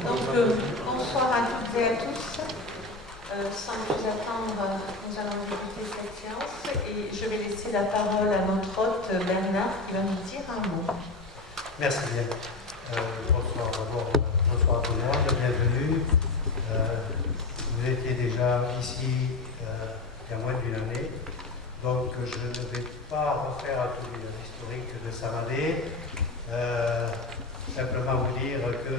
Bonsoir à toutes et à tous. Sans plus attendre, nous allons débuter cette séance et je vais laisser la parole à notre hôte Bernard qui va nous dire un mot. Merci bien. Bonsoir à tout le monde, bienvenue. Vous étiez déjà ici il y a moins d'une année, donc je ne vais pas refaire un tout l'historique de Saint-Mandé. Simplement vous dire que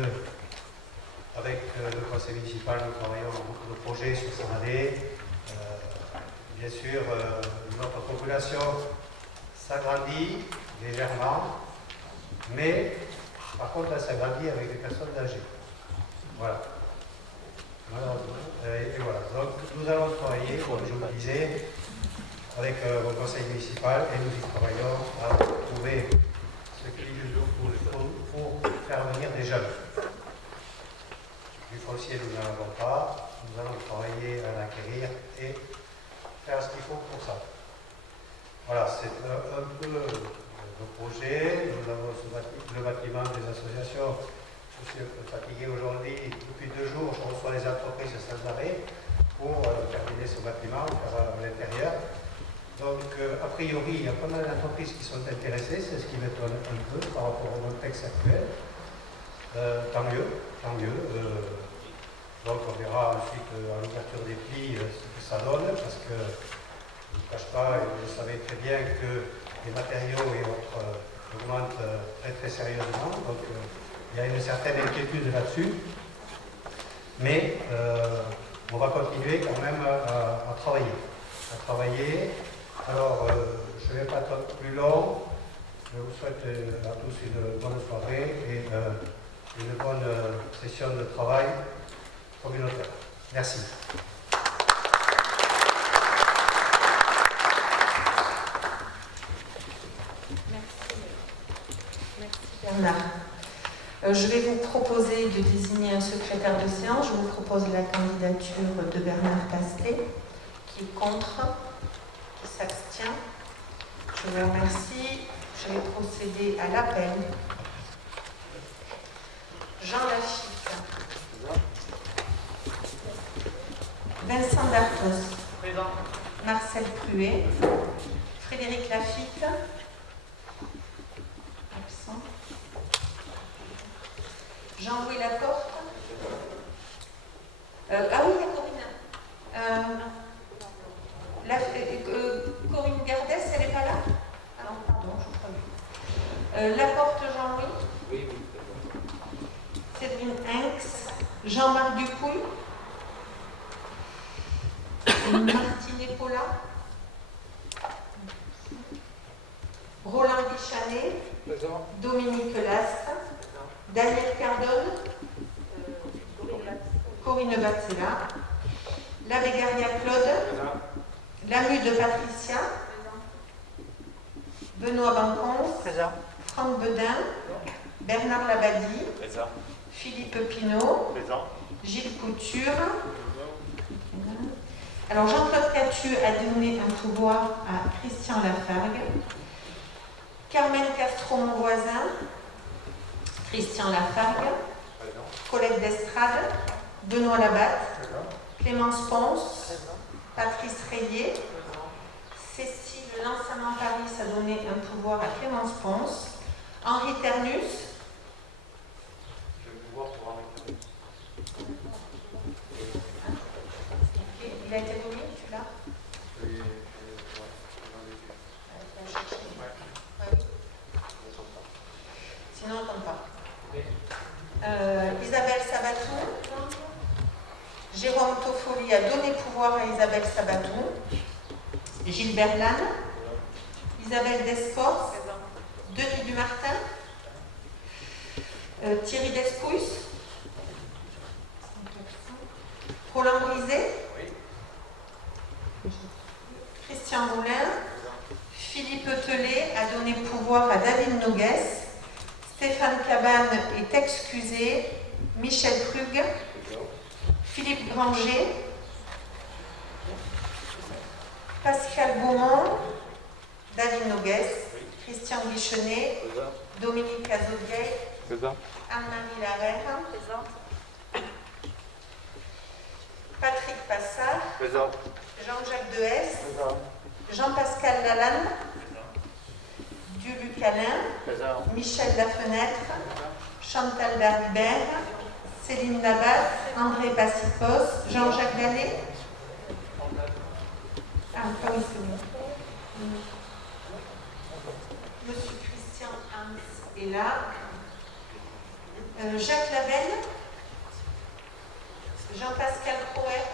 avec le conseil municipal, nous travaillons beaucoup de projets sur Saint-Mandé. Bien sûr, notre population s'agrandit légèrement, mais par contre, elle s'agrandit avec des personnes âgées. Voilà. Et voilà. Donc, nous allons travailler, comme je vous le disais, avec le conseil municipal et nous y travaillons à trouver ce qu'il faut pour faire venir des jeunes. Du foncier, nous n'en avons pas. Nous allons travailler à l'acquérir et faire ce qu'il faut pour ça. Voilà, c'est un peu le projet. Nous avons le bâtiment des associations. Je suis un peu fatigué aujourd'hui. Depuis 2 jours, je reçois les entreprises sans arrêt pour terminer ce bâtiment, faire à l'intérieur. Donc, a priori, il y a pas mal d'entreprises qui sont intéressées. C'est ce qui m'étonne un peu par rapport au contexte actuel. Tant mieux, tant mieux. Donc on verra ensuite à l'ouverture des plis ce que ça donne, parce que je ne cache pas, et vous savez très bien que les matériaux et autres augmentent très très sérieusement, donc il y a une certaine inquiétude là-dessus, mais on va continuer quand même à travailler. Alors je ne vais pas être plus long, je vous souhaite à tous une bonne soirée et une bonne session de travail communautaire. Merci. Merci Bernard. Je vais vous proposer de désigner un secrétaire de séance. Je vous propose la candidature de Bernard Castet, qui est contre, qui s'abstient. Je vous remercie. Je vais procéder à l'appel. Jean Lafitte. Vincent Dartos. Présent. Marcel Pruet. Frédéric Lafitte. Absent. Jean-Louis Laporte. Ah oui, il y a Corinne. Corinne Gardès, elle n'est pas là? Ah non, pardon, je crois. Laporte Jean-Louis. Oui. Cédrine Hinx. Jean-Marc Dupouille. Martine Paula. Roland Bichanet. Présent. Dominique Lastre. Daniel Cardone. Corinne Batzela. Lavégaria Claude. Lamu de Patricia. Benoît Bancon. Présent. Franck Bedin. Bernard Labadie. Présent. Philippe Pinault. Présent. Gilles Couture. Alors Jean-Claude Catu a donné un pouvoir à Christian Lafargue. Carmen Castro, mon voisin. Christian Lafargue. Colette d'Estrade. Benoît Labatte. Clémence Ponce. Patrice Rayet. Cécile Lansaman Paris a donné un pouvoir à Clémence Ponce. Henri Ternus. Je vais vous voir pour Henri Ternus. Il a été donné, tu l'as? Oui, sinon on ne compte pas. Isabelle Sabatou. Jérôme Toffoli a donné pouvoir à Isabelle Sabatou. Gilbert Lannes. Isabelle Descos. Denis Dumartin. Thierry Despouys. Roland Brisé. Christian Moulin. Philippe Telet a donné pouvoir à David Noguès. Stéphane Cabane est excusé. Michel Krug. Philippe Granger. Pascal Beaumont. David Noguès. Christian Guichenet. Dominique Azaudier. Anne-Marie Larère. Patrick Passard, Présent. Jean-Jacques Dehaes, Présent. Jean-Pascal Lalanne, Duluc Alain, Présent. Michel Lafenêtre, Chantal Daribert, Céline Labatte, André Bassipos, Jean-Jacques Dallet. Ah, oui, c'est bon. Monsieur Christian Hans est là. Jacques Lavelle, Jean-Pascal Croer,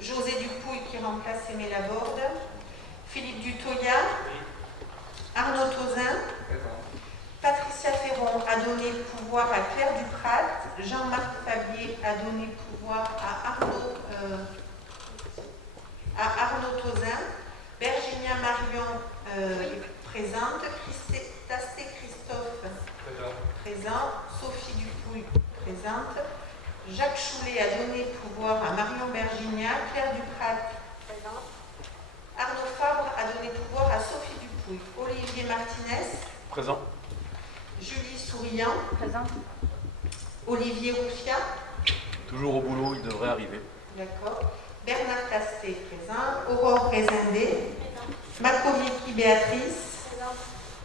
José Dupouille qui remplace Aimé Laborde, Philippe Dutoya, Arnaud Tauzin, Patricia Ferron a donné pouvoir à Claire Duprat, Jean-Marc Fabier a donné pouvoir à Arnaud Tauzin, Virginia Marion est présente, Tasté Christophe présent, Sophie Dupouille présente, Jacques Choulet a donné pouvoir à Marion Virginia, Claire Duprat présente, Arnaud Fabre a donné pouvoir à Sophie Dupouille, Olivier Martinez Présent. Julie Souriant Présent. Olivier Rouffia Toujours au boulot, il devrait arriver. d'accord, Bernard Tasté présent, Aurore Rézindé, Makoviecki Béatrice,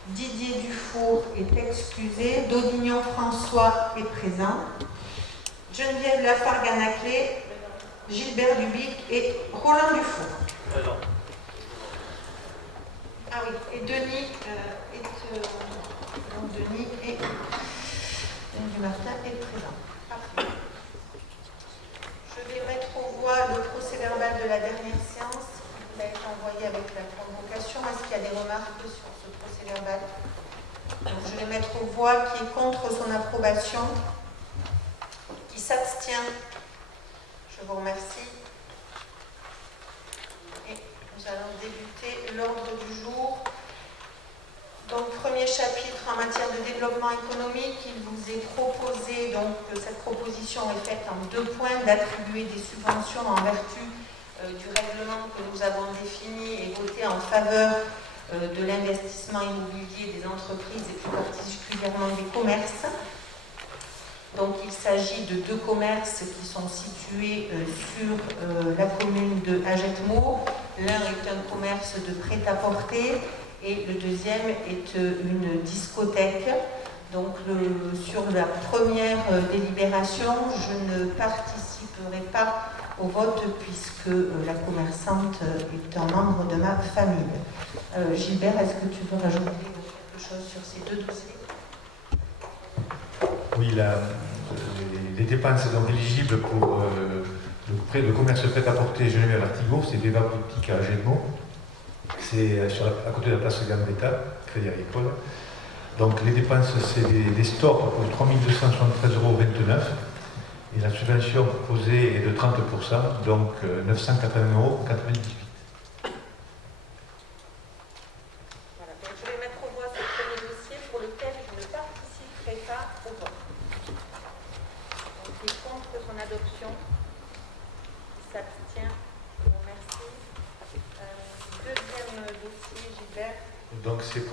Didier Dufour est excusé, Daudignon François est présent, Geneviève Lafargue-Anaclé, Gilbert Dubic et Roland Dufour. Présent. Ah oui, et Denis Martin est présent. Parfait. Je vais mettre aux voix le procès-verbal de la dernière séance. Il a été envoyé avec la convocation. Est-ce qu'il y a des remarques sur ce procès-verbal? Donc, je vais mettre aux voix qui est contre son approbation, qui s'abstient. Je vous remercie. Et nous allons débuter l'ordre du jour. Donc, premier chapitre en matière de développement économique, il vous est proposé, donc cette proposition est faite en 2 points, d'attribuer des subventions en vertu du règlement que nous avons défini et voté en faveur de l'investissement immobilier des entreprises et plus particulièrement des commerces. Donc, il s'agit de 2 commerces qui sont situés sur la commune de Hagetmau. L'un est un commerce de prêt-à-porter et le deuxième est une discothèque. Donc, sur la première délibération, je ne participerai pas au vote puisque la commerçante est un membre de ma famille. Gilbert, est-ce que tu veux rajouter quelque chose sur ces 2 dossiers? Oui, les dépenses donc éligibles pour le commerce prêt-à-porter Geneviève Artigot, c'est Béva Boutique à Hagetmau. C'est à côté de la place Gambetta, Crédit Agricole. Donc les dépenses, c'est des stores pour 3 273,29 €. Et la subvention proposée est de 30%, donc 980,98 €. Voilà, donc je vais mettre au voie ce premier dossier pour lequel je ne participerai pas au vote. Donc, qui est contre son adoption, qui s'abstient, je vous remercie. Deuxième dossier, Gilbert. Donc c'est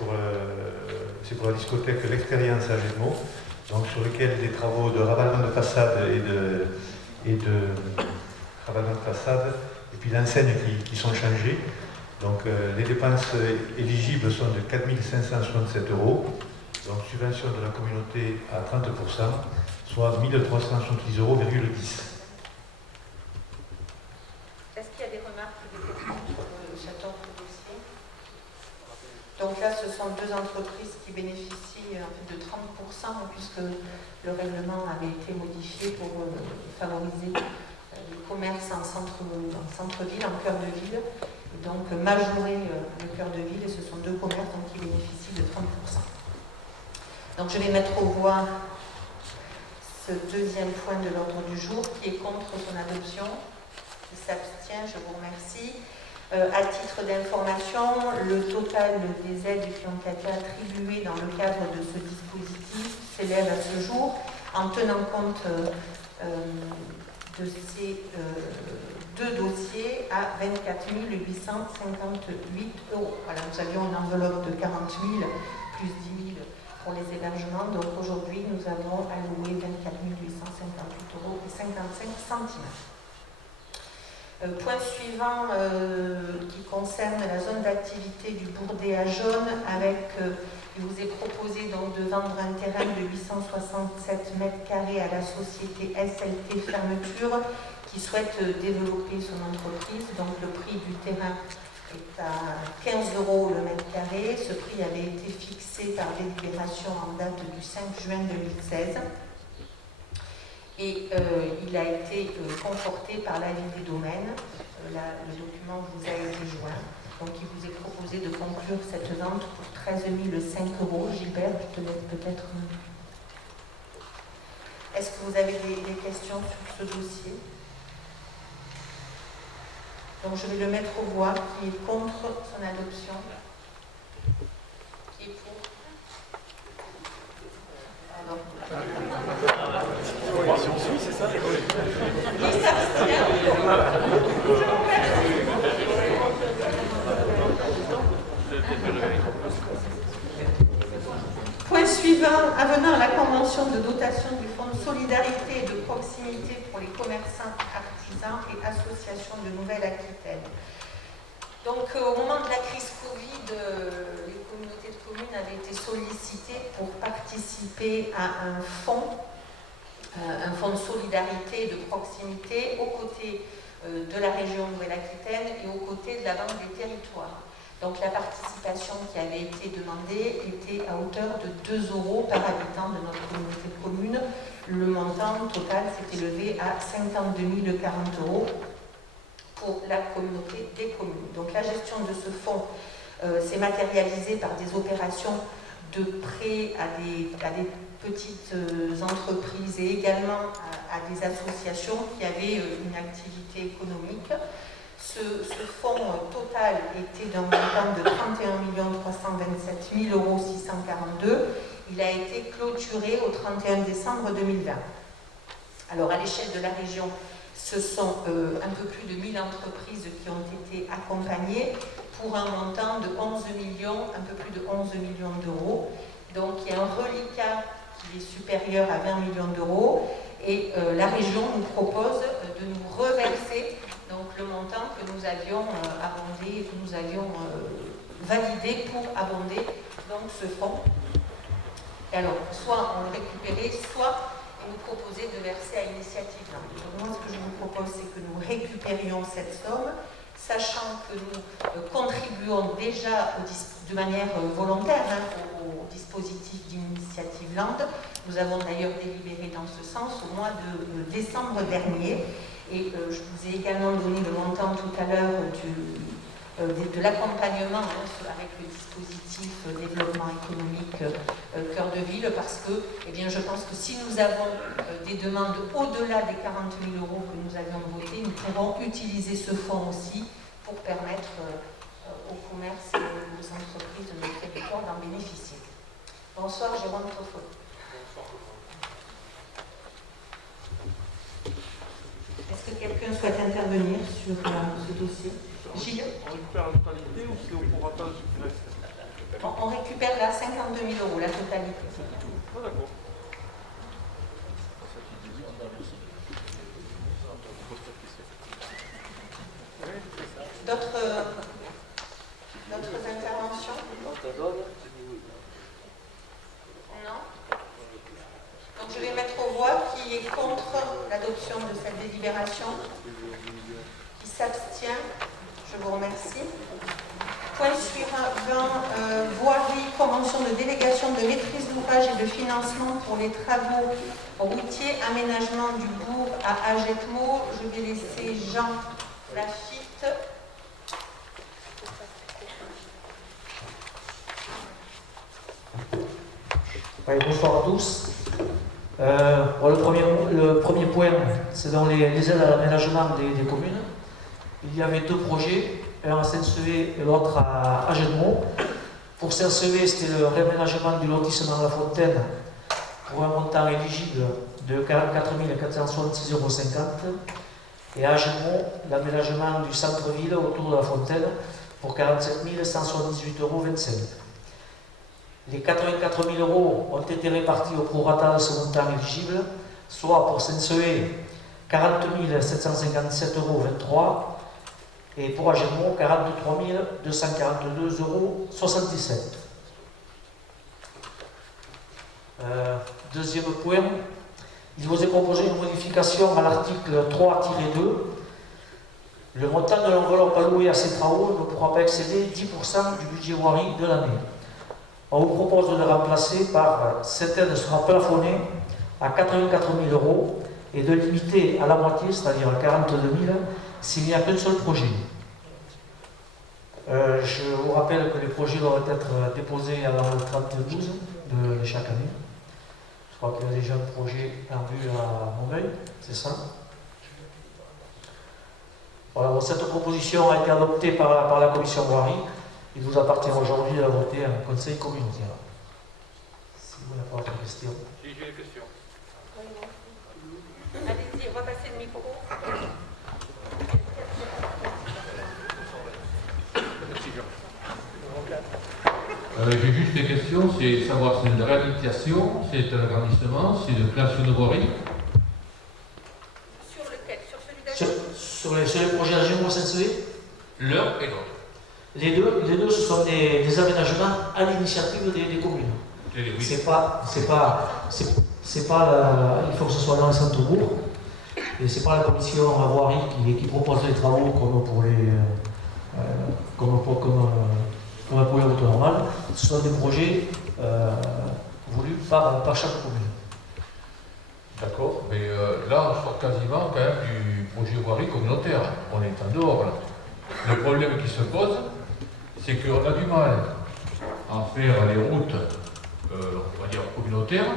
pour la discothèque L'Expérience à Hagetmau, donc sur lequel des travaux de ravalement de façade et de ravalement de façade, et puis l'enseigne qui sont changées. Donc les dépenses éligibles sont de 4 567 €, donc subvention de la communauté à 30%, soit 1 370,10 €. Est-ce qu'il y a des remarques ou des questions sur cet autre dossier? Donc là, ce sont 2 entreprises qui bénéficient de 30% puisque le règlement avait été modifié pour favoriser les commerces en centre-ville, en cœur de ville, et donc majorer le cœur de ville, et ce sont 2 commerces donc, qui bénéficient de 30%. Donc je vais mettre au voie ce deuxième point de l'ordre du jour qui est contre son adoption, qui s'abstient, je vous remercie. À titre d'information, le total des aides qui ont été attribuées dans le cadre de ce dispositif s'élève à ce jour, en tenant compte de ces 2 dossiers, à 24 858 €. Voilà, nous avions une enveloppe de 40 000 plus 10 000 pour les hébergements. Donc aujourd'hui, nous avons alloué 24 858 € et 55 centimes. Point suivant qui concerne la zone d'activité du Bourdet à Jaune, avec, il vous est proposé donc de vendre un terrain de 867 m² à la société SLT Fermeture qui souhaite développer son entreprise. Donc le prix du terrain est à 15 € le m². Ce prix avait été fixé par délibération en date du 5 juin 2016. Et il a été conforté par l'avis des domaines. Le document vous a été joint. Donc il vous est proposé de conclure cette vente pour 13 005 €. Gilbert, je te laisse peut-être. Est-ce que vous avez des questions sur ce dossier? Donc je vais le mettre aux voix. Qui est contre son adoption? Qui est pour? Pardon. Si on suit, c'est ça? Qui s'abstient? Point suivant, avenant à la convention de dotation du Fonds de solidarité et de proximité pour les commerçants, artisans et associations de Nouvelle-Aquitaine. Donc au moment de la crise Covid, les communautés de communes avaient été sollicitées pour participer à un fonds de solidarité et de proximité aux côtés de la région Nouvelle-Aquitaine et aux côtés de la Banque des Territoires. Donc la participation qui avait été demandée était à hauteur de 2 € par habitant de notre communauté de communes. Le montant total s'est élevé à 52 040 € pour la communauté des communes. Donc la gestion de ce fonds s'est matérialisée par des opérations de prêt à des petites entreprises et également à des associations qui avaient une activité économique. Ce fonds total était d'un montant de 31 327 642 €. Il a été clôturé au 31 décembre 2020. Alors à l'échelle de la région, ce sont un peu plus de 1000 entreprises qui ont été accompagnées pour un montant de 11 millions, un peu plus de 11 millions d'euros. Donc il y a un reliquat qui est supérieur à 20 millions d'euros et la région nous propose de nous reverser donc, le montant que nous avions abondé et que nous avions validé pour abonder donc, ce fonds. Et alors, soit on le récupérait, soit il nous proposait de verser à Initiative Land. Donc, moi, ce que je vous propose, c'est que nous récupérions cette somme, sachant que nous contribuons déjà de manière volontaire au dispositif d'Initiative Land. Nous avons d'ailleurs délibéré dans ce sens au mois de décembre dernier. Et je vous ai également donné le montant tout à l'heure de l'accompagnement avec le dispositif développement économique cœur de ville, parce que je pense que si nous avons des demandes au-delà des 40 000 € que nous avions votés, nous pourrons utiliser ce fonds aussi pour permettre aux commerces et aux entreprises de notre territoire d'en bénéficier. Bonsoir, Jérôme Toffol. Est-ce que quelqu'un souhaite intervenir sur ce dossier? Gilles? On récupère la totalité ou c'est au prorata du reste? On récupère là 52 000 €, la totalité. Ah d'accord. D'autres interventions? Non? Donc je vais mettre aux voix qui est contre l'adoption de cette délibération, qui s'abstient. Je vous remercie. Point suivant, voirie, convention de délégation de maîtrise d'ouvrage et de financement pour les travaux routiers, aménagement du bourg à Agetmo. Je vais laisser Jean Lafitte. Oui, bonsoir à tous. Le premier point, c'est dans les aides à l'aménagement des communes. Il y avait deux projets, un à Saint-Sevé et l'autre à Agenmo. Pour Saint-Sevé, c'était le réaménagement du lotissement La Fontaine pour un montant éligible de 44 466,50 €. Et à Agenmo, l'aménagement du centre-ville autour de La Fontaine pour 47 178,25 €. Les 84 000 euros ont été répartis au prorata de ce montant éligible, soit pour Senseé 40 757,23 € et pour Agenmo 43 242,77 €. Deuxième point, il vous est proposé une modification à l'article 3-2. Le montant de l'enveloppe allouée à ces travaux ne pourra pas excéder 10% du budget voirie de l'année. On vous propose de le remplacer par cette aide sera plafonnée à 84 000 € et de limiter à la moitié, c'est-à-dire à 42 000, s'il n'y a qu'un seul projet. Je vous rappelle que les projets doivent être déposés avant le 30/12 de chaque année. Je crois qu'il y a déjà un projet en vue à Monteuil, c'est ça? Voilà, bon, cette proposition a été adoptée par la commission voirie. Il vous appartient aujourd'hui de la voter en conseil communautaire. Si vous n'avez pas d'autres questions. J'ai des questions. Allez-y, on va passer le micro. J'ai juste des questions, c'est savoir si c'est une réhabilitation, c'est un agrandissement, c'est une création de voirie. Sur lequel? Sur celui d'Agenmo? Sur les projets Agenmo Senseé, L'un et l'autre. les deux, ce sont des aménagements à l'initiative des communes. Oui. C'est pas il faut que ce soit dans le centre-bourg, et c'est pas la commission voirie qui propose les travaux comme pour les routes normales. Ce sont des projets voulus par chaque commune. D'accord, mais là on sort quasiment quand même du projet voirie communautaire. On est en dehors là. Le problème qui se pose, c'est qu'on a du mal à faire les routes, on va dire communautaires.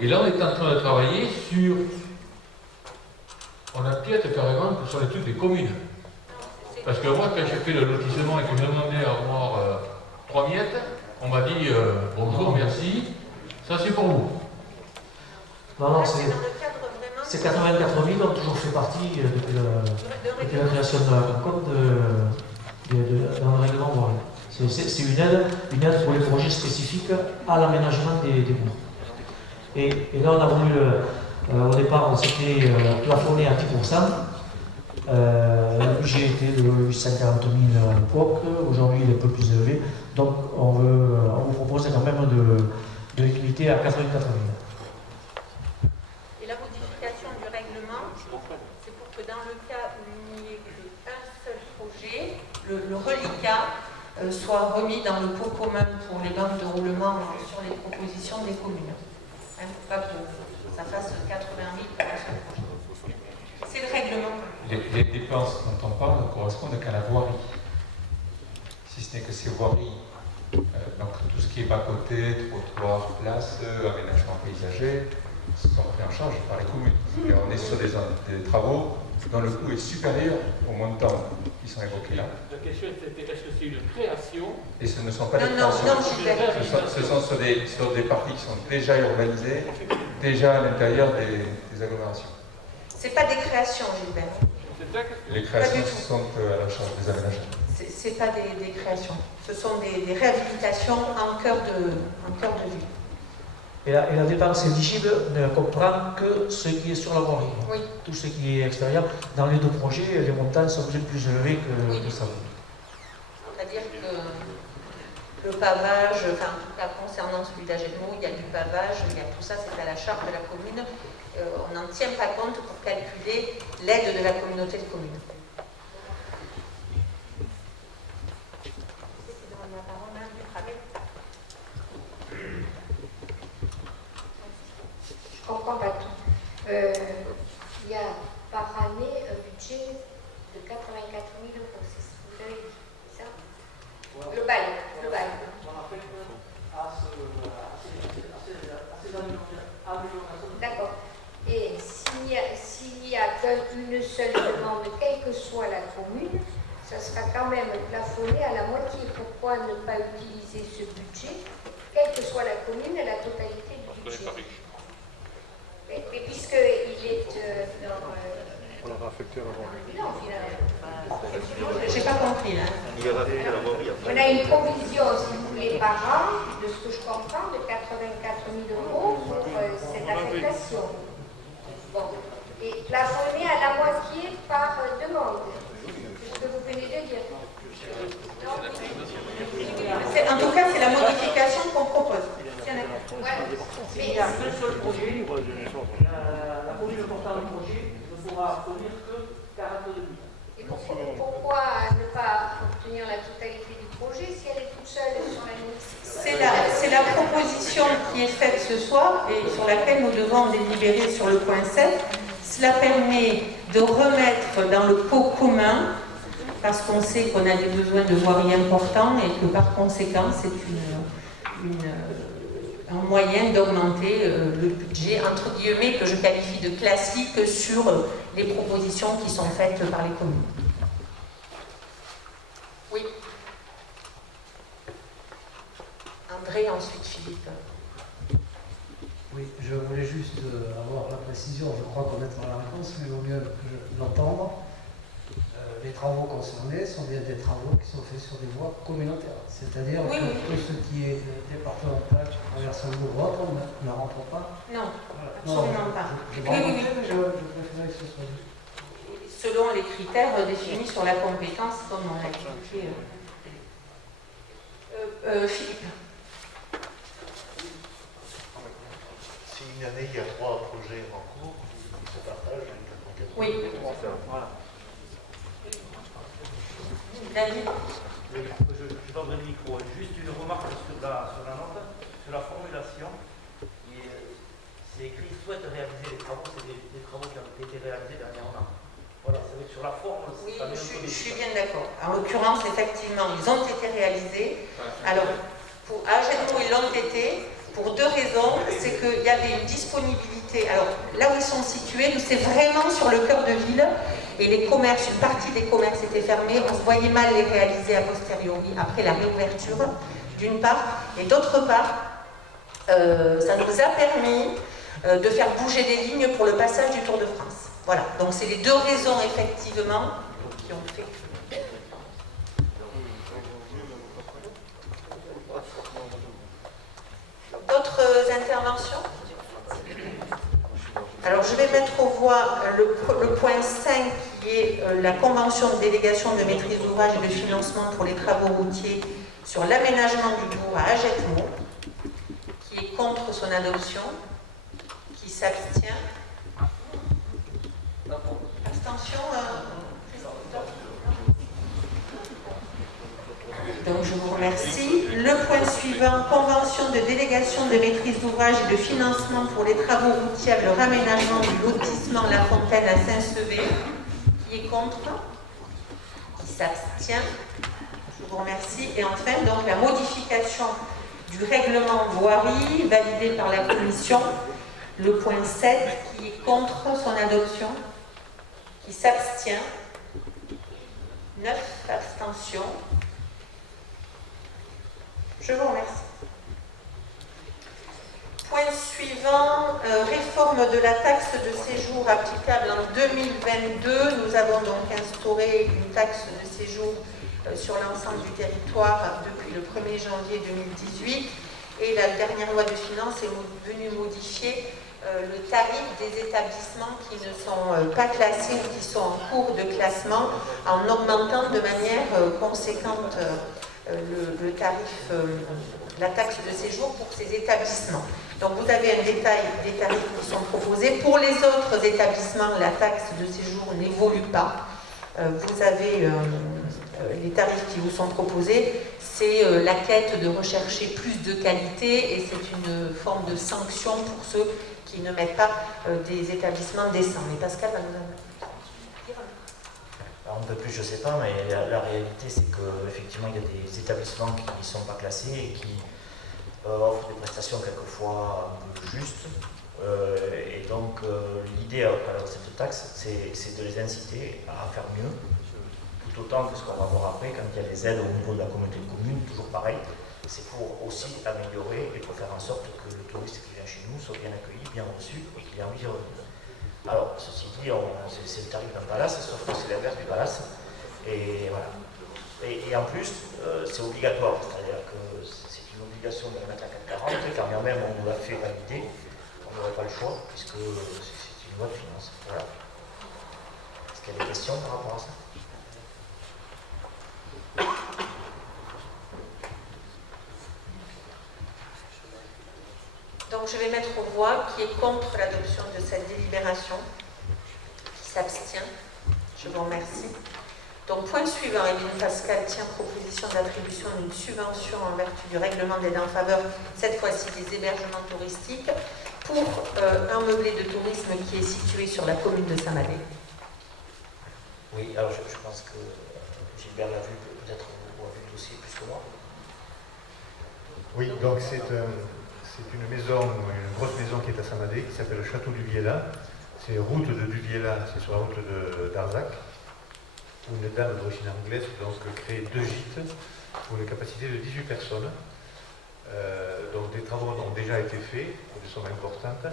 Et là on est en train de travailler sur. On a peut-être carrément que sur les trucs des communes. Parce que moi, quand j'ai fait le lotissement et que je me demandais à avoir 3 miettes, on m'a dit bonjour, merci, ça c'est pour vous. Non, C'est dans le cadre vraiment. ces 84 000 ont toujours fait partie depuis la création de la Concorde dans le règlement voirie. C'est une aide pour les projets spécifiques à l'aménagement des bourgs. Et là, on a voulu, au départ, on s'était plafonné à 10%. Le budget était de 840 000 à l'époque, aujourd'hui il est un peu plus élevé, donc on vous propose quand même de limiter à 84 000. Et la modification du règlement, c'est pour que dans le cas où il n'y ait qu'un seul projet, le reliquat soit remis dans le pot commun pour les banques de roulement sur les propositions des communes. Il ne faut pas que ça fasse 80 000 pour un seul projet. C'est le règlement. Les dépenses dont on parle ne correspondent qu'à la voirie. Si ce n'est que ces voiries, donc tout ce qui est bas-côté, trottoir, place, aménagement paysager, sont pris en charge par les communes. Et on est sur des travaux dont le coût est supérieur aux montants qui sont évoqués là. La question était est-ce que c'est une création? Et ce ne sont pas des Non, créations. Gilbert. Ce sont sur des parties qui sont déjà urbanisées, déjà à l'intérieur des agglomérations. Ce n'est pas des créations, Gilbert. Les créations sont à la charge des aménagements. Ce n'est pas des créations. Ce sont des réhabilitations en cœur de ville. Et la dépense éligible ne comprend que ce qui est sur la voirie. Oui. Tout ce qui est extérieur. Dans les deux projets, les montants sont bien plus élevés que ça. C'est-à-dire que le pavage, enfin en tout cas concernant celui d'Agenmo, il y a du pavage, il y a tout ça, c'est à la charge de la commune. On n'en tient pas compte pour calculer l'aide de la communauté de communes. Je comprends pas tout. Il y a par année un budget de 84 000 €, c'est ce que vous avez dit, c'est ça? Global. D'accord. Et s'il n'y a qu'une seule demande, quelle que soit la commune, ça sera quand même plafonné à la moitié. Pourquoi ne pas utiliser ce budget, quelle que soit la commune, à la totalité du budget? Mais puisqu'il est On l'aurait affecté à la voirie. Non, finalement. J'ai pas compris là. On a une provision, si vous voulez, par an, de ce que je comprends, de 84 000 € pour cette affectation. Bon. Et plafonné à la moitié par demande. C'est ce que vous venez de dire. En tout cas, c'est la modification qu'on propose. Il y a un seul projet, la commune portant le projet ne pourra fournir que 42 000. Et pourquoi ne pas obtenir la totalité du projet si elle est toute seule sur la liste? C'est la proposition qui est faite ce soir et sur laquelle nous devons délibérer sur le point 7. Cela permet de remettre dans le pot commun, parce qu'on sait qu'on a des besoins de voirie importants et que par conséquent, c'est un moyen d'augmenter le budget, entre guillemets, que je qualifie de classique sur les propositions qui sont faites par les communes. Oui. André, ensuite Philippe. Oui, je voulais juste avoir la précision, je crois connaître la réponse, mais il vaut mieux que je l'entende. Les travaux concernés sont bien des travaux qui sont faits sur des voies communautaires. C'est-à-dire que tout ce qui est départemental, qui traverse un bout ou autre, ne rentre pas. Non, Voilà. absolument pas. Je préférais que ce soit dit. Selon les critères définis sur la compétence, comme on l'a expliqué. Philippe. Si une année, il y a 3 projets en cours, ils se partagent. Oui. Voilà. David. Je donne le micro. Juste une remarque sur la note, sur la formulation. C'est écrit souhaite réaliser les travaux, c'est des travaux qui ont été réalisés dernièrement. Voilà, c'est vrai que sur la forme, Oui, ça met un peu je suis bien d'accord. En l'occurrence, effectivement, ils ont été réalisés. Alors, pour Agenmo, ils l'ont été pour 2 raisons. C'est qu'il y avait une disponibilité. Alors, là où ils sont situés, c'est vraiment sur le cœur de ville. Et les commerces, une partie des commerces étaient fermés. On se voyait mal les réaliser a posteriori, après la réouverture, d'une part. Et d'autre part, ça nous a permis de faire bouger des lignes pour le passage du Tour de France. Voilà, donc c'est les 2 raisons effectivement qui ont fait que... D'autres interventions? Alors je vais mettre aux voix le point 5 qui est la convention de délégation de maîtrise d'ouvrage et de financement pour les travaux routiers sur l'aménagement du bourg à Agetmo. Qui est contre son adoption? Qui s'abstient? Abstention? Donc je vous remercie. Le point suivant, convention de délégation de maîtrise d'ouvrage et de financement pour les travaux routiers avec le raménagement du lotissement La Fontaine à Saint-Sevé. Qui est contre? Qui s'abstient? Je vous remercie. Et enfin, donc la modification du règlement voirie validé par la commission. Le point 7, qui est contre son adoption? Qui s'abstient? 9 abstentions. Je vous remercie. Point suivant, réforme de la taxe de séjour applicable en 2022. Nous avons donc instauré une taxe de séjour sur l'ensemble du territoire depuis le 1er janvier 2018 et la dernière loi de finances est venue modifier le tarif des établissements qui ne sont pas classés ou qui sont en cours de classement en augmentant de manière conséquente le tarif, la taxe de séjour pour ces établissements. Donc vous avez un détail des tarifs qui sont proposés. Pour les autres établissements, la taxe de séjour n'évolue pas. Vous avez les tarifs qui vous sont proposés, c'est la quête de rechercher plus de qualité et c'est une forme de sanction pour ceux qui ne mettent pas des établissements décents. Mais Pascal va nous dire. Alors, un peu plus, je ne sais pas, mais la réalité, c'est qu'effectivement, il y a des établissements qui ne sont pas classés et qui offrent des prestations quelquefois un peu justes. Et donc, l'idée à travers cette taxe, c'est de les inciter à faire mieux, tout autant que ce qu'on va voir après, quand il y a les aides au niveau de la communauté de communes, toujours pareil, c'est pour aussi améliorer et pour faire en sorte que le touriste qui vient chez nous soit bien accueilli, bien reçu et qu'il ait envie de revenir. Alors, ceci dit, c'est le tarif d'un palace, sauf que c'est l'inverse du palace. Et voilà. Et en plus, c'est obligatoire, c'est-à-dire que c'est une obligation de remettre la 440, car bien même on nous l'a fait valider, on n'aurait pas le choix, puisque c'est une loi de finances. Voilà. Est-ce qu'il y a des questions par rapport à ça? Donc je vais mettre aux voix qui est contre l'adoption de cette délibération, qui s'abstient. Je vous remercie. Donc point suivant, Émile Pascal tient proposition d'attribution d'une subvention en vertu du règlement d'aide en faveur, cette fois-ci des hébergements touristiques, pour un meublé de tourisme qui est situé sur la commune de Saint-Madé. Oui, alors je pense que Gilbert l'a vu, peut-être vous avez vu le dossier plus que moi. Oui, donc c'est une maison, une grosse maison qui est à Saint-Madé, qui s'appelle le Château du Viella. C'est route de Duviella, c'est sur la route d'Arzac, où une dame d'origine anglaise donc crée 2 gîtes pour une capacité de 18 personnes. Donc des travaux ont déjà été faits, pour des sommes importantes,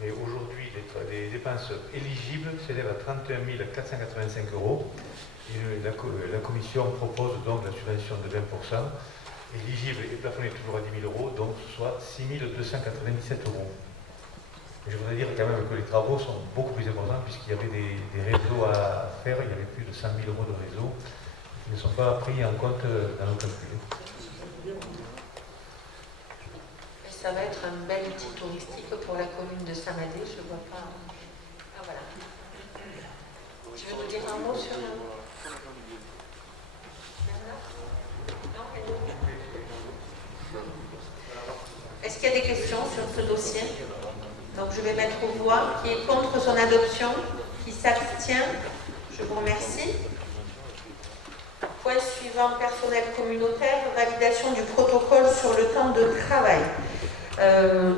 mais aujourd'hui les dépenses éligibles s'élèvent à 31 485 €. Et la commission propose donc la subvention de 20%, éligible et plafonnée toujours à 10 000 €, donc soit 6 297 €. Je voudrais dire quand même que les travaux sont beaucoup plus importants puisqu'il y avait des réseaux à faire, il y avait plus de 100 000 € de réseaux qui ne sont pas pris en compte dans nos calculs. Et ça va être un bel outil touristique pour la commune de Saint-Madé, je ne vois pas. Ah voilà. Tu veux nous dire un mot sur Est-ce qu'il y a des questions sur ce dossier? Donc je vais mettre aux voix qui est contre son adoption, qui s'abstient. Je vous remercie. Point suivant, personnel communautaire, validation du protocole sur le temps de travail.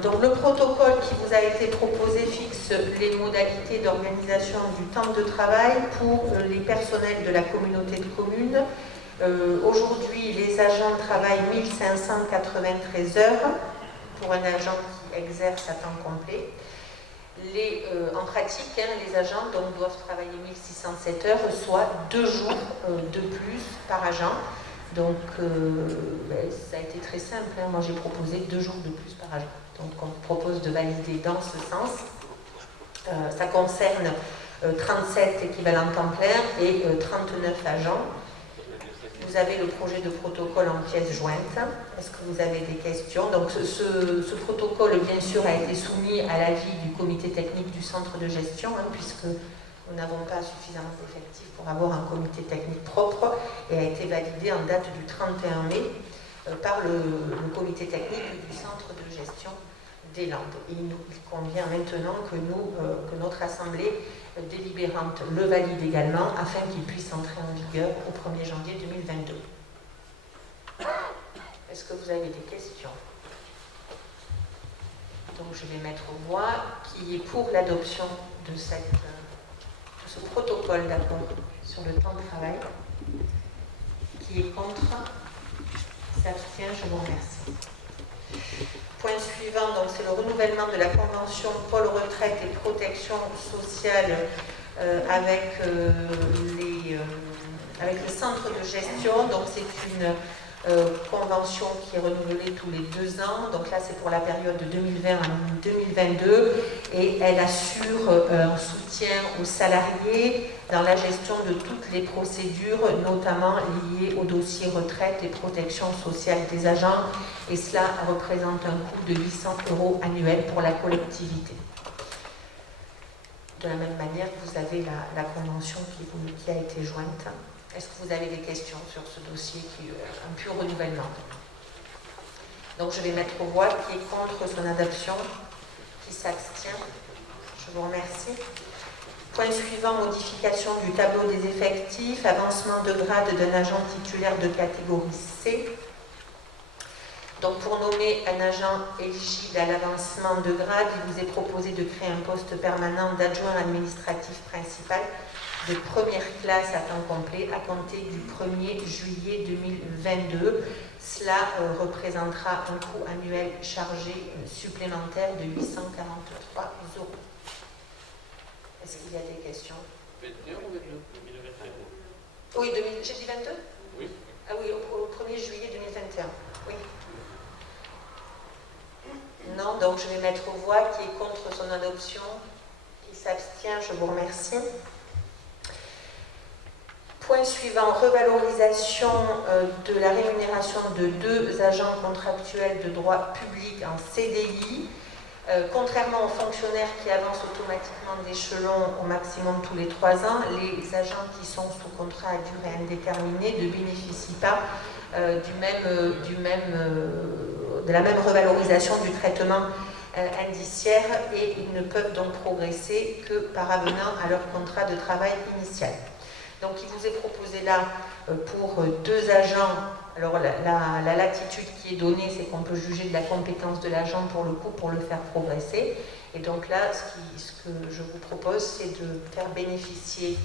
Donc le protocole qui vous a été proposé fixe les modalités d'organisation du temps de travail pour les personnels de la communauté de communes. Aujourd'hui, les agents travaillent 1593 heures pour un agent qui exerce à temps complet. En pratique, les agents donc, doivent travailler 1607 heures, soit 2 jours de plus par agent. Donc, ça a été très simple. Moi, j'ai proposé 2 jours de plus par agent. Donc, on propose de valider dans ce sens. Ça concerne 37 équivalents temps plein et 39 agents. Vous avez le projet de protocole en pièce jointe. Est-ce que vous avez des questions? Donc ce protocole, bien sûr, a été soumis à l'avis du comité technique du centre de gestion, puisque nous n'avons pas suffisamment d'effectifs pour avoir un comité technique propre, et a été validé en date du 31 mai par le comité technique du centre de gestion des Landes. Et il convient maintenant que notre assemblée délibérante le valide également afin qu'il puisse entrer en vigueur au 1er janvier 2022. Est-ce que vous avez des questions? Donc je vais mettre aux voix qui est pour l'adoption de ce protocole d'accord sur le temps de travail, qui est contre, qui s'abstient. Je vous remercie. Point suivant, donc c'est le renouvellement de la convention pôle retraite et protection sociale avec le centre de gestion. Donc c'est une convention qui est renouvelée tous les 2 ans. Donc là c'est pour la période de 2020 à 2022 et elle assure un soutien aux salariés dans la gestion de toutes les procédures, notamment liées au dossier retraite et protection sociale des agents, et cela représente un coût de 800 € annuels pour la collectivité. De la même manière, vous avez la convention qui a été jointe. Est-ce que vous avez des questions sur ce dossier qui est un pur renouvellement? Donc je vais mettre aux voix qui est contre son adoption, qui s'abstient. Je vous remercie. Point suivant, modification du tableau des effectifs, avancement de grade d'un agent titulaire de catégorie C. Donc pour nommer un agent éligible à l'avancement de grade, il vous est proposé de créer un poste permanent d'adjoint administratif principal de première classe à temps complet à compter du 1er juillet 2022. Cela représentera un coût annuel chargé supplémentaire de 843 €. Est-ce qu'il y a des questions? 21 ou 22? 2021. Oui, j'ai dit 22? Oui. Ah oui, au 1er juillet 2021. Oui. Non, donc je vais mettre aux voix qui est contre son adoption, qui s'abstient, je vous remercie. Point suivant, revalorisation de la rémunération de 2 agents contractuels de droit public en CDI. Contrairement aux fonctionnaires qui avancent automatiquement d'échelon au maximum tous les 3 ans, les agents qui sont sous contrat à durée indéterminée ne bénéficient pas de la même revalorisation du traitement indiciaire et ils ne peuvent donc progresser que par avenant à leur contrat de travail initial. Donc il vous est proposé là pour 2 agents, alors la latitude qui est donnée, c'est qu'on peut juger de la compétence de l'agent pour le coup pour le faire progresser. Et donc là, ce que je vous propose, c'est de faire bénéficier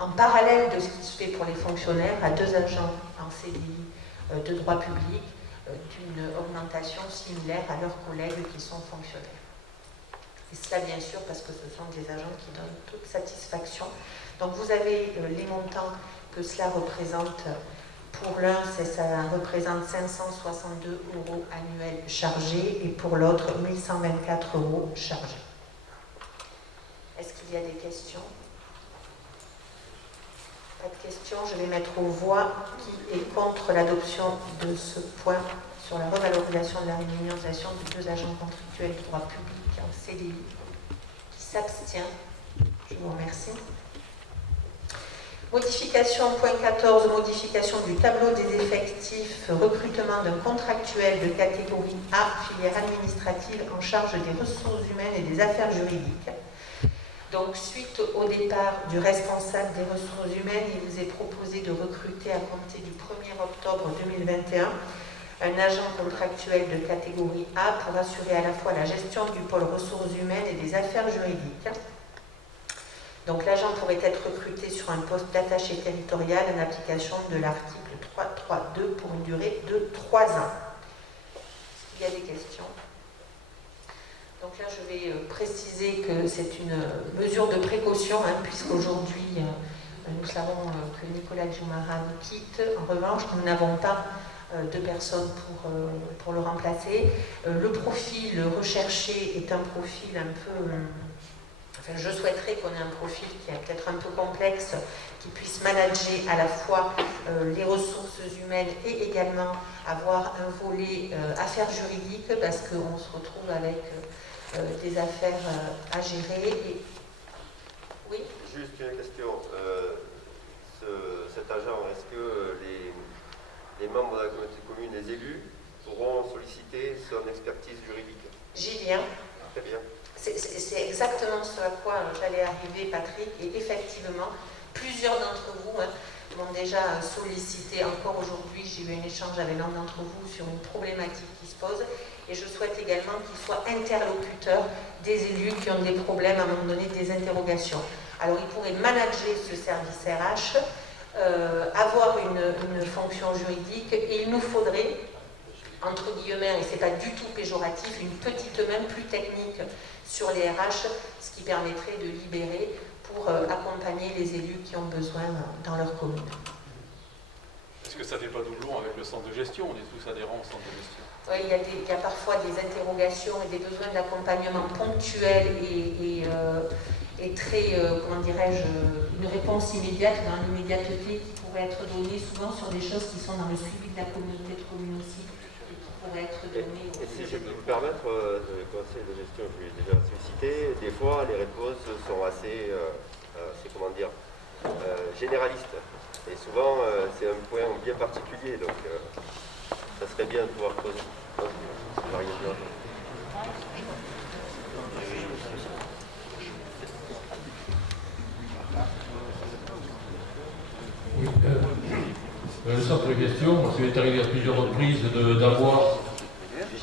en parallèle de ce qui se fait pour les fonctionnaires à 2 agents en CDI de droit public d'une augmentation similaire à leurs collègues qui sont fonctionnaires. Et cela bien sûr parce que ce sont des agents qui donnent toute satisfaction. Donc vous avez les montants que cela représente. Pour l'un, ça représente 562 € annuels chargés et pour l'autre, 1124 € chargés. Est-ce qu'il y a des questions? Pas de questions. Je vais mettre aux voix qui est contre l'adoption de ce point sur la revalorisation de la rémunération de 2 agents contractuels de droit public en CDI. Qui s'abstient? Je vous remercie. Modification, point 14, modification du tableau des effectifs, recrutement d'un contractuel de catégorie A, filière administrative en charge des ressources humaines et des affaires juridiques. Donc, suite au départ du responsable des ressources humaines, il vous est proposé de recruter à compter du 1er octobre 2021 un agent contractuel de catégorie A pour assurer à la fois la gestion du pôle ressources humaines et des affaires juridiques. Donc l'agent pourrait être recruté sur un poste d'attaché territorial en application de l'article 3.3.2 pour une durée de 3 ans. Il y a des questions? Donc là, je vais préciser que c'est une mesure de précaution, puisqu'aujourd'hui, nous savons que Nicolas Djoumara nous quitte. En revanche, nous n'avons pas de personnes pour le remplacer. Le profil recherché est un profil un peu... je souhaiterais qu'on ait un profil qui est peut-être un peu complexe, qui puisse manager à la fois les ressources humaines et également avoir un volet affaires juridiques, parce qu'on se retrouve avec des affaires à gérer. Et... Oui? Juste une question. Cet agent, est-ce que les membres de la communauté de communes, les élus, pourront solliciter son expertise juridique? J'y viens. Très bien. C'est exactement ce à quoi j'allais arriver, Patrick, et effectivement, plusieurs d'entre vous m'ont déjà sollicité. Encore aujourd'hui, j'ai eu un échange avec l'un d'entre vous sur une problématique qui se pose, et je souhaite également qu'il soit interlocuteur des élus qui ont des problèmes, à un moment donné, des interrogations. Alors, il pourrait manager ce service RH, avoir une fonction juridique, et il nous faudrait, entre guillemets, et ce n'est pas du tout péjoratif, une petite main plus technique sur les RH, ce qui permettrait de libérer pour accompagner les élus qui ont besoin dans leur commune. Est-ce que ça ne fait pas doublon avec le centre de gestion? On est tous adhérents au centre de gestion. Oui, il y a parfois des interrogations et des besoins d'accompagnement ponctuels et très, comment dirais-je, une réponse immédiate, dans l'immédiateté qui pourrait être donnée souvent sur des choses qui sont dans le suivi de la communauté de communes aussi. Être donné. Et si je peux me permettre, le conseil de gestion, je l'ai déjà sollicité, des fois les réponses sont assez, généralistes. Et souvent, c'est un point bien particulier, donc ça serait bien de pouvoir poser. Oui, le centre de gestion, ça m'est arrivé à plusieurs reprises d'avoir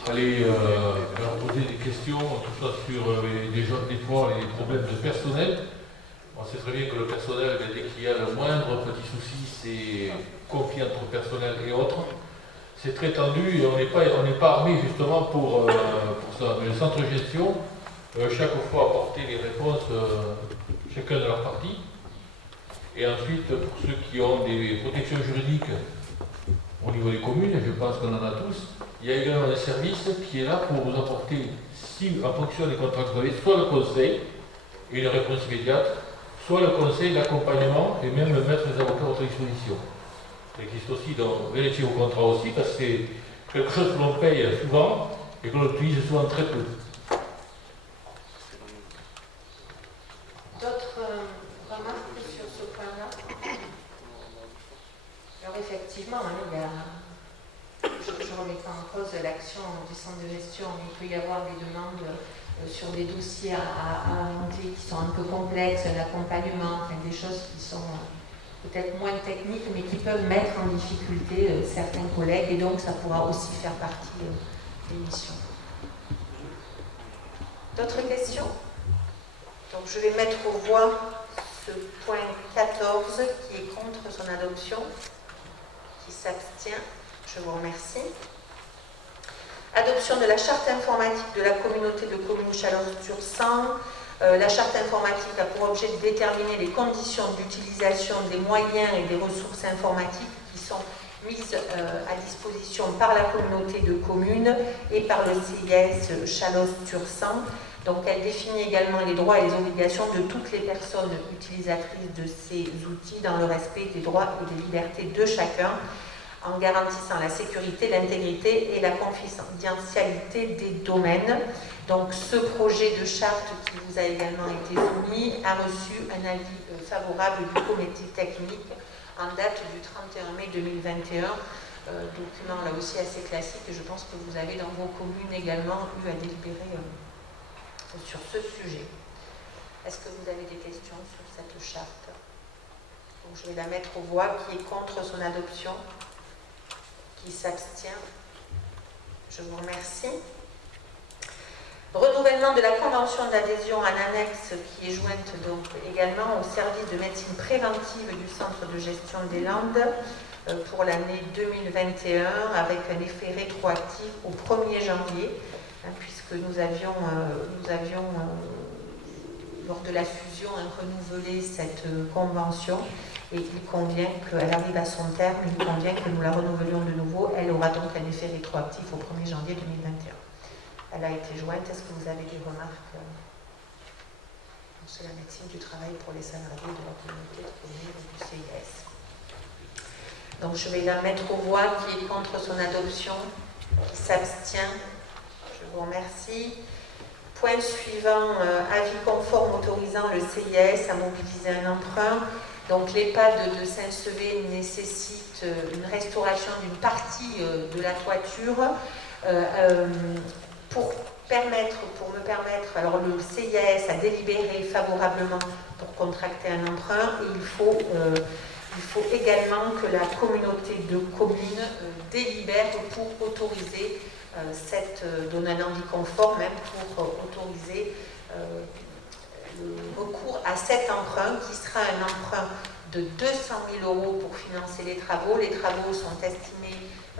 leur poser des questions, tout ça sur des fois les problèmes de personnel. On sait très bien que le personnel, dès qu'il y a le moindre petit souci, c'est conflit entre personnel et autres. C'est très tendu et on n'est pas armé justement pour ça. Mais le centre de gestion, chaque fois apporter les réponses, chacun de leur partie. Et ensuite, pour ceux qui ont des protections juridiques au niveau des communes, je pense qu'on en a tous, il y a également un service qui est là pour vous apporter, si en fonction des contrats que vous avez, soit le conseil et une réponse immédiate, soit le conseil, l'accompagnement et même mettre les avocats à votre disposition. Ça existe aussi dans vérifier vos contrats aussi, parce que c'est quelque chose que l'on paye souvent et que l'on utilise souvent très peu. D'autres remarques sur ce point-là? Alors effectivement, il y a, je ne remets pas en cause l'action du centre de gestion, mais il peut y avoir des demandes sur des dossiers à inventer qui sont un peu complexes, un accompagnement, enfin, des choses qui sont peut-être moins techniques, mais qui peuvent mettre en difficulté certains collègues, et donc ça pourra aussi faire partie des missions. D'autres questions? Donc je vais mettre aux voix ce point 14 qui est contre son adoption, qui s'abstient. Je vous remercie. Adoption de la charte informatique de la communauté de communes Chalosse-sur-Sang. La charte informatique a pour objet de déterminer les conditions d'utilisation des moyens et des ressources informatiques qui sont mises à disposition par la communauté de communes et par le CIS Chalosse-sur-Sang. Donc elle définit également les droits et les obligations de toutes les personnes utilisatrices de ces outils dans le respect des droits et des libertés de chacun, en garantissant la sécurité, l'intégrité et la confidentialité des domaines. Donc ce projet de charte qui vous a également été soumis a reçu un avis favorable du comité technique en date du 31 mai 2021. Document là aussi assez classique, et je pense que vous avez dans vos communes également eu à délibérer sur ce sujet. Est-ce que vous avez des questions sur cette charte? Donc je vais la mettre aux voix. Qui est contre son adoption? Qui s'abstient? Je vous remercie. Renouvellement de la convention d'adhésion en annexe qui est jointe donc également au service de médecine préventive du centre de gestion des Landes pour l'année 2021 avec un effet rétroactif au 1er janvier, puisque nous avions lors de la fusion renouvelé cette convention. Et il convient qu'elle arrive à son terme, il convient que nous la renouvelions de nouveau. Elle aura donc un effet rétroactif au 1er janvier 2021. Elle a été jointe. Est-ce que vous avez des remarques? C'est la médecine du travail pour les salariés de la communauté de communes du CIS. Donc je vais la mettre aux voix. Qui est contre son adoption? Qui s'abstient? Je vous remercie. Point suivant, avis conforme autorisant le CIS à mobiliser un emprunt. Donc l'EHPAD de Saint-Sevé nécessite une restauration d'une partie de la toiture. Pour me permettre, alors le CIS a délibéré favorablement pour contracter un emprunt, et il faut également que la communauté de communes délibère pour autoriser donner un avis conforme, même pour autoriser le recours à cet emprunt qui sera un emprunt de 200 000 € pour financer les travaux. Les travaux sont estimés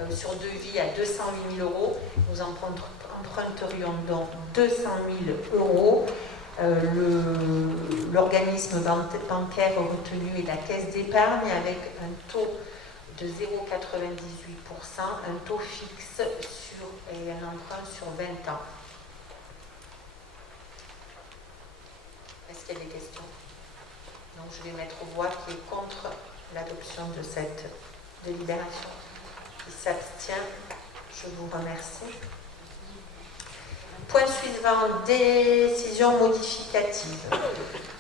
sur devis à 208 000 €. Nous emprunterions donc 200 000 €. L'organisme bancaire retenu est la Caisse d'épargne avec un taux de 0,98%, un taux fixe et un emprunt sur 20 ans. Est-ce qu'il y a des questions? Donc je vais mettre aux voix. Qui est contre l'adoption de cette délibération? Qui s'abstient? Je vous remercie. Point suivant, décision modificative.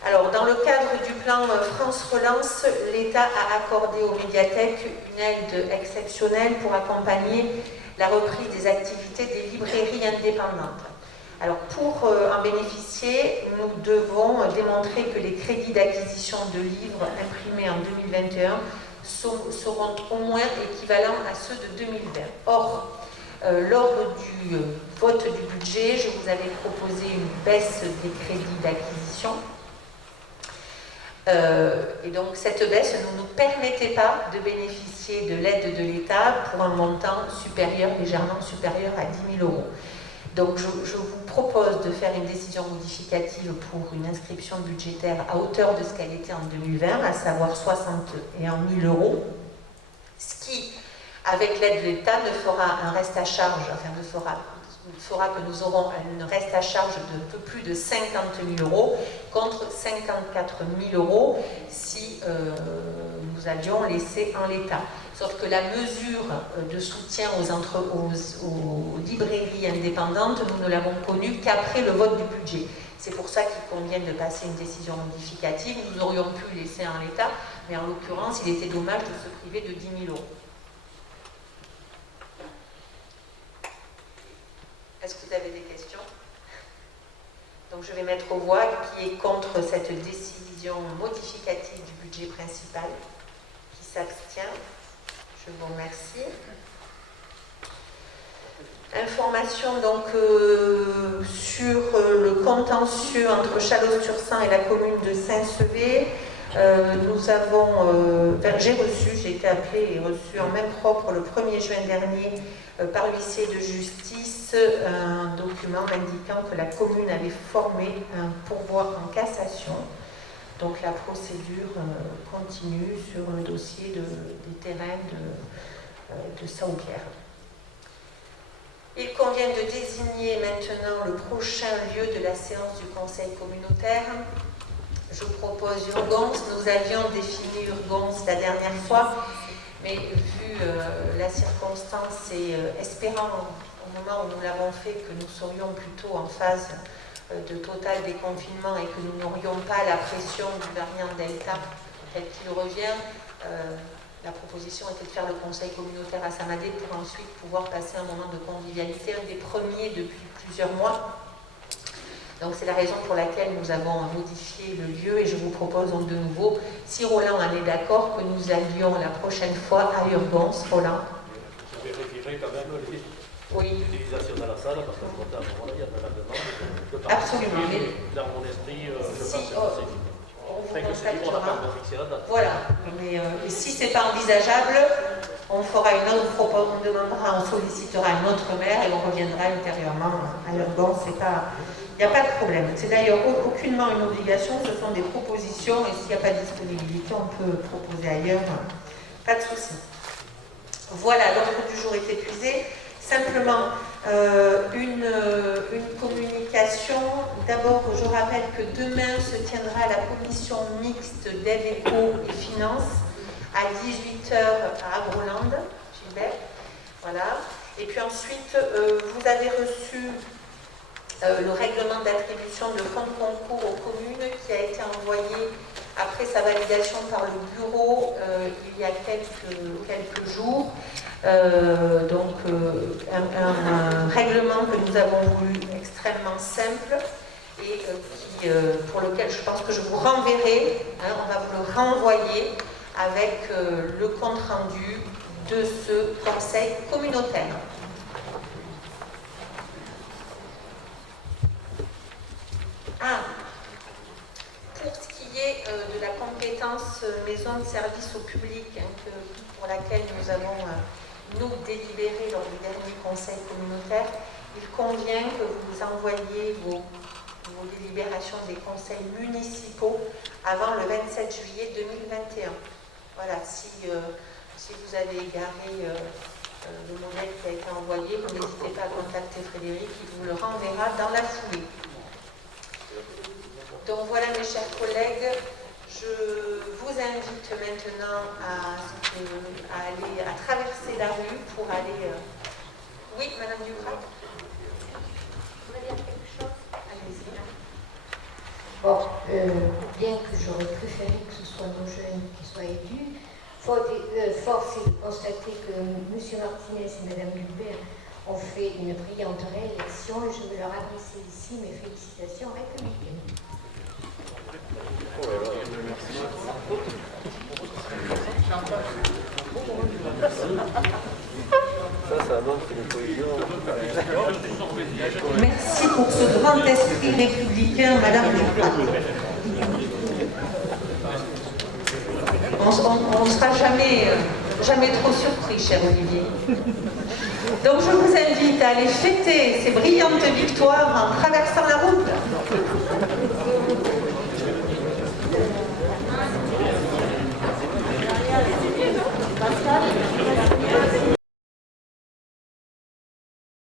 Alors, dans le cadre du plan France Relance, l'État a accordé aux médiathèques une aide exceptionnelle pour accompagner la reprise des activités des librairies indépendantes. Alors, pour en bénéficier, nous devons démontrer que les crédits d'acquisition de livres imprimés en 2021 seront au moins équivalents à ceux de 2020. Or, lors du vote du budget, je vous avais proposé une baisse des crédits d'acquisition. Et donc cette baisse ne nous permettait pas de bénéficier de l'aide de l'État pour un montant supérieur, légèrement supérieur à 10 000 €. Donc je vous propose de faire une décision modificative pour une inscription budgétaire à hauteur de ce qu'elle était en 2020, à savoir 61 000 €, ce qui, avec l'aide de l'État, ne fera un reste à charge, enfin fera que nous aurons un reste à charge de un peu plus de 50 000 € contre 54 000 € si nous avions laissé en l'état. Sauf que la mesure de soutien aux librairies indépendantes, nous ne l'avons connue qu'après le vote du budget. C'est pour ça qu'il convient de passer une décision modificative. Nous aurions pu laisser en l'état, mais en l'occurrence, il était dommage de se priver de 10 000 €. Est-ce que vous avez des questions? Donc je vais mettre aux voix qui est contre cette décision modificative du budget principal, qui s'abstient. Je vous remercie. Information donc sur le contentieux entre Chalosse-sur-Sang et la commune de Saint-Sevé. Nous avons, j'ai été appelée et reçu en main propre le 1er juin dernier par l'huissier de justice un document indiquant que la commune avait formé un pourvoi en cassation. Donc la procédure continue sur le dossier des terrains de Saint-Pierre. Il convient de désigner maintenant le prochain lieu de la séance du conseil communautaire. Je propose Urgence. Nous avions défini Urgence la dernière fois, mais vu la circonstance et espérant au moment où nous l'avons fait que nous serions plutôt en phase de total déconfinement et que nous n'aurions pas la pression du variant Delta tel qu'il revient, la proposition était de faire le conseil communautaire à Saint-Madé pour ensuite pouvoir passer un moment de convivialité, un des premiers depuis plusieurs mois. Donc c'est la raison pour laquelle nous avons modifié le lieu et je vous propose donc de nouveau, si Roland en est d'accord, que nous allions la prochaine fois à Urgence. Roland. Je vérifierai quand même l'utilisation de la salle parce que à un moment-là, il y a de la demande. Absolument. Dans mon esprit, je pense que c'est libre. Voilà, mais si ce n'est pas envisageable, on demandera, on sollicitera un autre maire et on reviendra ultérieurement à Urgence. Il n'y a pas de problème. C'est d'ailleurs aucunement une obligation, ce sont des propositions et s'il n'y a pas de disponibilité, on peut proposer ailleurs, pas de souci. Voilà, l'ordre du jour est épuisé. Simplement, une communication. D'abord, je rappelle que demain se tiendra la commission mixte d'aide éco et finances à 18h à Agroland, Gilbert. Voilà. Et puis ensuite, vous avez reçu le règlement d'attribution de fonds de concours aux communes qui a été envoyé après sa validation par le bureau il y a quelques jours. Donc un règlement que nous avons voulu extrêmement simple et pour lequel je pense que je vous renverrai, on va vous le renvoyer avec le compte rendu de ce conseil communautaire. Pour ce qui est de la compétence maison de service au public, pour laquelle nous avons nous délibéré lors du dernier conseil communautaire, il convient que vous envoyiez vos délibérations des conseils municipaux avant le 27 juillet 2021. Voilà, si vous avez égaré le modèle qui a été envoyé, vous n'hésitez pas à contacter Frédéric, il vous le renverra dans la foulée. Donc voilà mes chers collègues, je vous invite maintenant à traverser la rue pour aller... Oui, Madame Duprat. Vous voulez dire quelque chose? Allez-y. Bon, bien que j'aurais préféré que ce soit nos jeunes qui soient élus, force est de constater que M. Martinez et Mme Gilbert ont fait une brillante réélection et je veux leur adresser ici mes félicitations républicaines. Merci pour ce grand esprit républicain, Madame Duprat. On ne sera jamais trop surpris, cher Olivier. Donc je vous invite à aller fêter ces brillantes victoires en traversant la route.